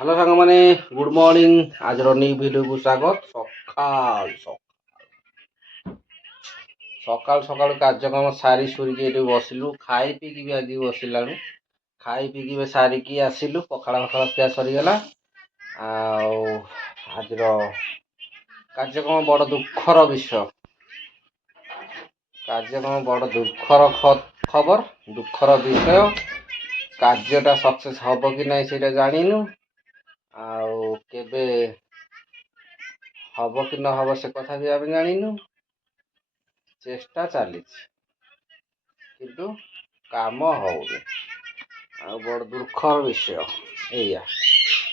Hello सांग मैंने good morning आज न्यू भिडियो को स्वागत सकाल सकाल सकाल कार्यक्रम सारी सुरिकी बसिलु खाई पीकी भी आज बसिला खाई पीकी सारिकी आसिलु पखाड़ पखाड़ पिया सरीगला आज कार्यक्रम बड़ दुखर विषय कार्यक्रम बड़ दुखर खबर दुखर विषय कार्यटा सक्सेस हम कि ना से जानिनु आउ केबे हब कि न हब से कथा भी आम जानिनु चेष्टा चली किंतु काम होउनी बड़ दुखर विषय एया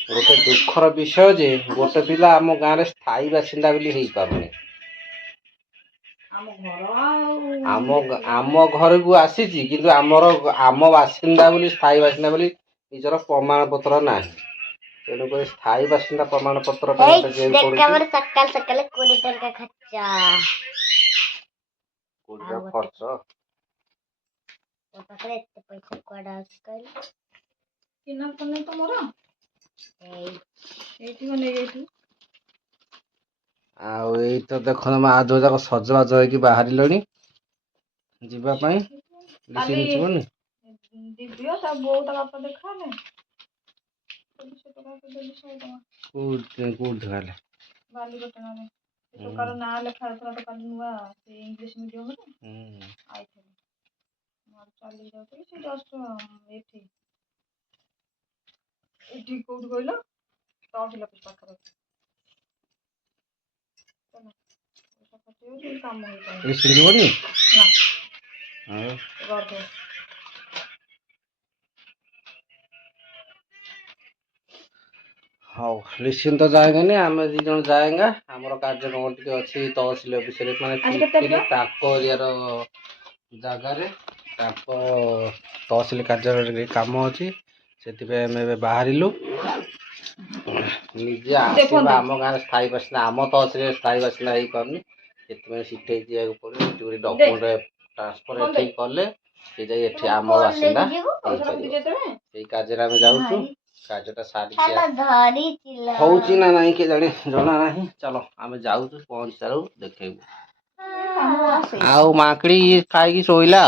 गोटे दुखर विषय जे गोटे पिला आम गाँव में स्थायी बासिंदा बोली हेई पारुनी आम घर को आसी किंतु आम बासिंदा बोली स्थायी बासिंदा बोली निजर प्रमाण पत्र ना तेणुक स्थायी बासिंदा प्रमाण पत्र तो देख आज जाक सजबाज हो बाहर जीवाई हाँ निश्चिंत तो जाएगा नहीं आम दी जन जाएगा आमर कार्यक्रम टी अच्छी तहसिल ऑफिस एरिया जगार तहसिल कार्यालय कम अच्छी से बाहर निजे आम गाँव स्थायी बासिंदा आम तहसिल स्थायी बासिंदा हो पारनी सीटे जावाक पड़े डॉक्यूमेंट ट्रांसफर ये कले ये आम बासिंदा कार्य आम जाऊँ कार्यटा सारी हूँ ना ना किए जाने जना ना चलो आम जाऊँ पहुँच सारू देखेबू आउ माकड़ी खाई शोला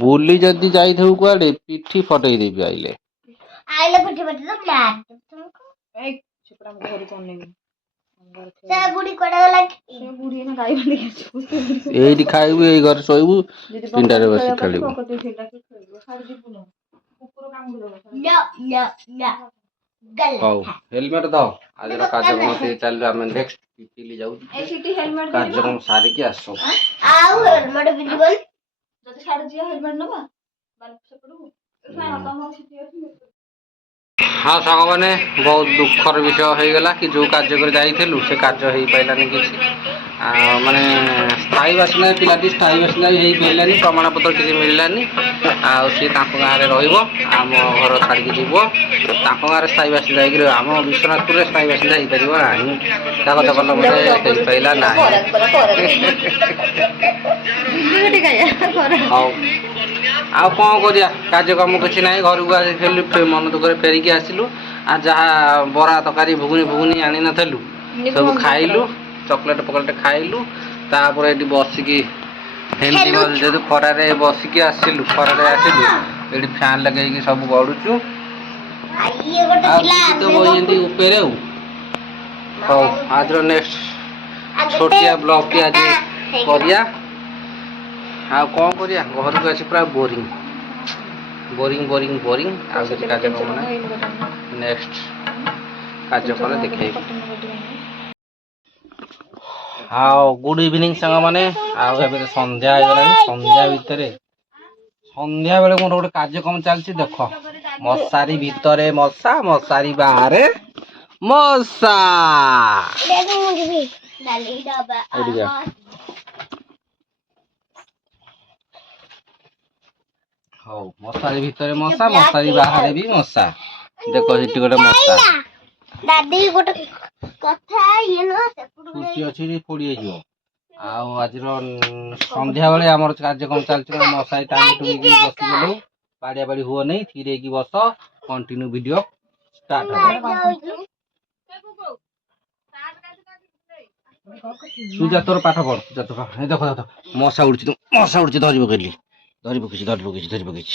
बुली जदि जाइथु कुआडे पिठी फटई देबी आइले पिठी फटई तो मार छुपरा घर कोन नेबी से बुढ़ी कोडा गला से बुढ़ी ना गाई बंदी के एई खाइबू एई घर सोइबू पिंडारे बसी खेलिबू हौ हेलमेट दो आज कार्यक्रम से चल आम नेक्स्ट पिली जाऊ कार्यक्रम सारी के आसो आउ हेलमेट बिजी बोल जति साड जिया हेलमेट नबा बाल सेपडू हाँ सांग मैंने बहुत दुखर विषय हो गला कि जो कार्य कर जाइलु से कार्य हो पारानी किसी माने स्थायी बासिंदा पिलाटी स्थायी बासिंदा हो पारानी प्रमाण पत्र किसी मिललानी सी गाँव में रम घर छाड़ी जीव गाँव स्थायी बासिंदा हो आम विश्वनाथपुर स्थायी बासिंदा हो पार ना कथा कल बोले हो पारा ना आ कौन करिया कार्यक्रम किसी ना घर को मन दुख फेरिकी आसिलु आ जहाँ बरा तरकारी भुगुनी भुगुनी आनी नथलु सब खाइलु चॉकलेट पकलेट खाइलु तापर ये बसिकी जेहतु खरारे बसिकी आसिलु खरारे आसिलु ये फैन लगे सब गड़ुचु उपेरे हौ आज नेक्स्ट छोटिया ब्लॉग टी आज करिया आ कौन करिया घर को आसी पूरा बोरिंग बोरिंग बोरिंग बोरिंग आ कार्यक्रम नेक्स्ट कार्यक्रम देखे हाँ गुड इवनिंग सांग मैंने आए संध्या संध्या भितर संध्या बेले मोर गोटे कार्यक्रम चलती देख मशारी भितर मशा मशारी बाहर मशा हौ मशारी भितर मशा मशारी बाहर भी मशा देखो ये गोटे मशा दादी गोटे कथा ये न छुट्टी अछि पड़ी जो आज संध्या बेले आम कार्यक्रम चलती मशारी टाणी टुंगी बस बाड़िया बाड़ी हुआ नहीं धीरे की बस कंटिन्यू वीडियो ତୁ ଯା ତୋର ପାଠ ପଢ ଯା ତୋ ପାଠ ଦେଖ ଦେଖ ମଶା ଉଡୁଛି ଧରି ପକେଇଲି ଧରି ପକେଇଛି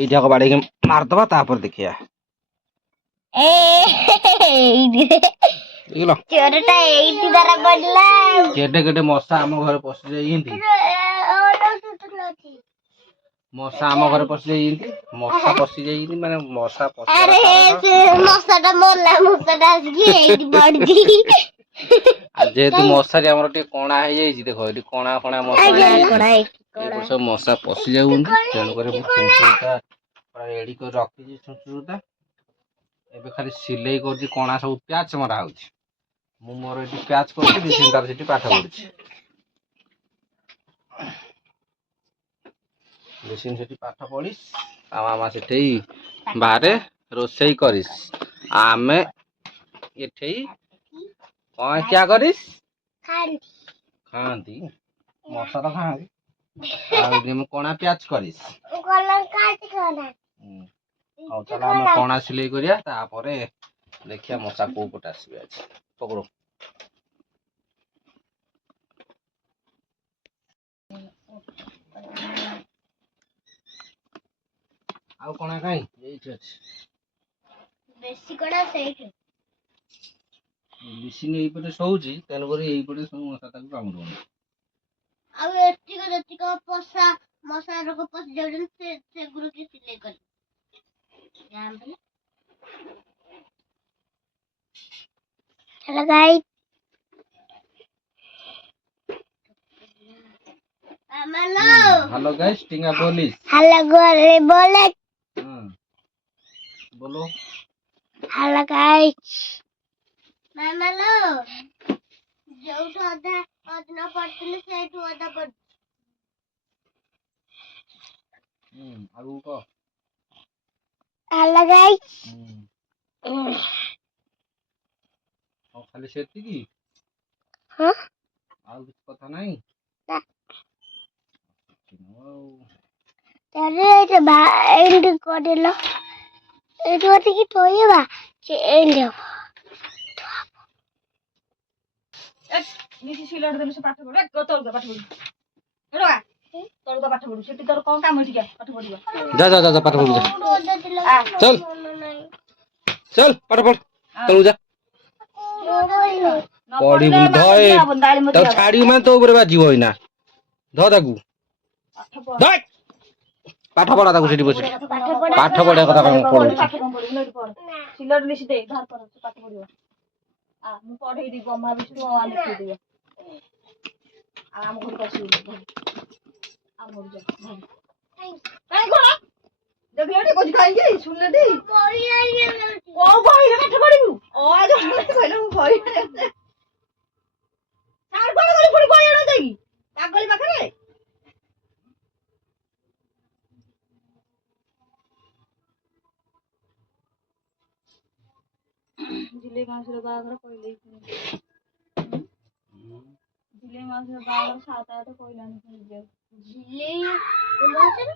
ଏଇଠି ଆଗ ବାଡେଇକି ମାରିଦବା ତାପରେ ଦେଖିବା କେଡେ କେଡେ ମଶା ଆମ ଘରେ ପଶିଯାଇଛନ୍ତି ମଶା ଆମ ଘରେ ପଶିଯାଇଛନ୍ତି ମଶା ପଶିଯାଇଛନ୍ତି ମାନେ ମଶା ଆଉ ଯେହେତୁ ମଶାରୀ ଆମର ଟିକେ କଣା ହେଇଯାଇଛି ଦେଖ ଏଠି କଣା କଣା ମଶା ସବୁ ମଶା ପଶି ଯାଉଛନ୍ତି ତେଣୁକରି ମୁଁ ଛୁଞ୍ଚୁଟା ରେଡି କରି ରଖିଛି ଛୁଞ୍ଚୁଟା ଏବେ ଖାଲି ସିଲେଇ କରୁଛି କଣା ସବୁ ପ୍ୟାଚ୍ ମରା ହଉଛି ମୁଁ ମୋର ଏଠି ପ୍ୟାଚ୍ କରୁଛି ବିସିନ ତାର ସେଠି ପାଠ ପଢୁଛି ବିସିନ ସେଠି ପାଠ ପଢିସ୍ ଆଉ ମାମା ସେଠି ବାହାରେ ରୋଷେଇ କରିସ୍ ଆମେ ଏଠି କଣ କିଆ କରିସ୍ ଖାଆନ୍ତି ମଶା ତ ଖାଆନ୍ତି ଆଉ ମୁଁ କଣା ପ୍ୟାଚ୍ କରିସ୍ ହଉ ଚାଲ ଆମେ କଣା ସିଲେଇ କରିବା ତାପରେ ଦେଖିବା ମଶା କୋଉ ପଟେ ଆସିବେ ଆଜି ପକଡ ଆଉ କଣା କାଇଁ ଏଇଠି ଅଛି ବେଶୀ କଣା ସେଇଠି ବେଶୀ ଏଇପଟେ ଶୋଉଛି ତେଣୁକରି ଏଇପଟେ ସବୁ ମଶା ତାକୁ କାମୁଡୁଛନ୍ତି ଆଉ ଏଠିକ ଯେତିକ ମଶା ରୋଗ ପଶି ଯାଉଛନ୍ତି ସେଗୁରୁ କି ସିଲେଇ କରି हेलो गाइस हेलो गाइस टिंगा बोलिस हेलो गोरे बोले बोलो हेलो गाइस मामा लो जोठ अधा अदना पड़तले सेठू अधा पड़ आगु को हेलो गाइस खाली सेती की हां ଆଉ କିଛି କଥା ନାହିଁ ତାହେଲେ ଏଇଟା ଏଣ୍ଡ କରିଲ ଏଇଠୁ ଆସିକି ଥୋଇବା ସେ ଏଣ୍ଡ ହବ ନିଶି ସିଲଟ ଦେଲେ ସେ ପାଠ ପଢ ତଳକୁ ପାଠ ପଢ ଏଡା ତଳକୁ ପାଠ ପଢୁ ସେଠି ତୋର କଣ କାମ ଅଛି ପାଠ ପଢିବା ଯା ଯା ଯା ପାଠ ପଢ ଚल चल पाठ पढ़ तू जा पढ़ी धए तो छाड़ी मैं तो ऊपर बाजी होइना ध ताकू धए पाठ पढ़ा ताकू सेठी बसी पाठ पढ़ा कथा पढ़ सिलट लिखि दे बाहर कर पाठ पढ़ियो आ मु पढ़ेई दी गम्मा बिष्णु आ लिखि दे आ हम घर पसी आ मोर जा काई कोन देखलेटी कोज काई सुनलेटी पढ़ी आई ओ भाई रे पाठ पढ़िबू ओ आज कहले मु भाई सार कोन करी पुडी कोई आनो देगी पागली पाखरे जिले मासर बागर कहले जिले मासर बागर 7-8 कहलानी जिले मासर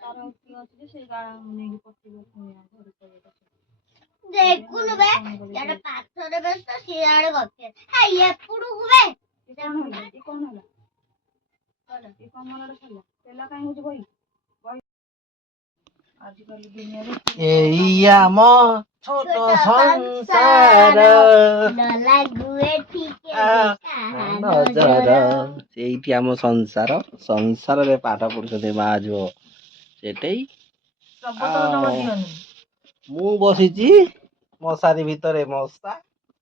तार की अछि से गाना नेगी पट्टी पुनिया घर को देखुनु बे यार पाथरे बेस तो सियाड़ गपे हे एपुडु गुबे कोन होला ई कोन होला कोन ई कमलर छला तेला काई होजी बही आज कल दुनिया रे एइया म छोटो संसार न लागुए ठीके नजर ସେଇଠି ଆମ ସଂସାରରେ ପାଠ ପଢୁଛନ୍ତି ମା ଝୁଅ ସେଠେଇ ମୁଁ ବସିଛି ମଶାରୀ ଭିତରେ ମଶା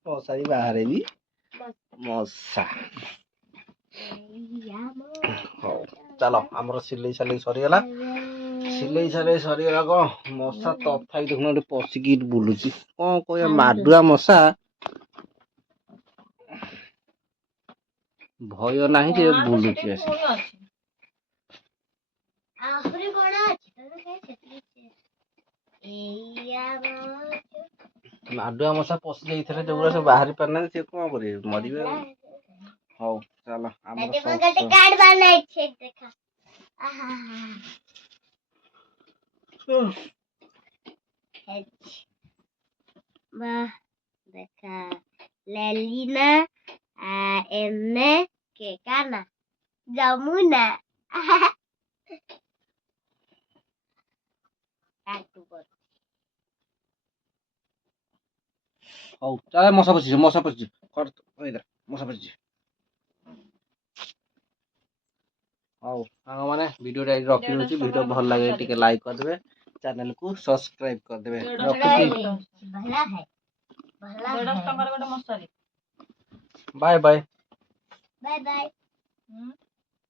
ମଶାରୀ ବାହାରେ ବି ମଶା ହଉ ଚାଲ ଆମର ସିଲେଇ ସାଲେଇ ସରିଗଲା କଣ ମଶା ତଥାପି ଦେଖୁନ ଗୋଟେ ପଶିକି ବୁଲୁଛି କଣ କହିବା ମାଡୁଆ ମଶା ଭୟ ନାହିଁ ଯେ ବୁଲୁଛି ମାଡୁଆ ମଶା ପଶି ଯାଇଥିଲେ ଯୋଉଗୁରା ସବୁ ବାହାରି ପାରୁନାହାନ୍ତି ସେ କଣ କରିବେ ମରିବେ ହଉ चलो दादी मगटे कार्ड बनाई छे देखा आहा वाह देखा लेलिना एमने के काना जमुना काटू कर ହଉ ଚାଲେ ମଶା ପଶିଛି କର ଏଇଟା ମଶା ପଶିଛି। ହଉ ସାଙ୍ଗମାନେ ଭିଡ଼ିଓଟା ଏଇଠି ରଖିଦେଉଛି। ଭିଡ଼ିଓ ଭଲ ଲାଗେ ଟିକେ ଲାଇକ୍ କରିଦେବେ, ଚ୍ୟାନେଲକୁ ସବସ୍କ୍ରାଇବ୍ କରିଦେବେ। ରଖୁଛି भला है ବାଏ ବାଏ। Bye bye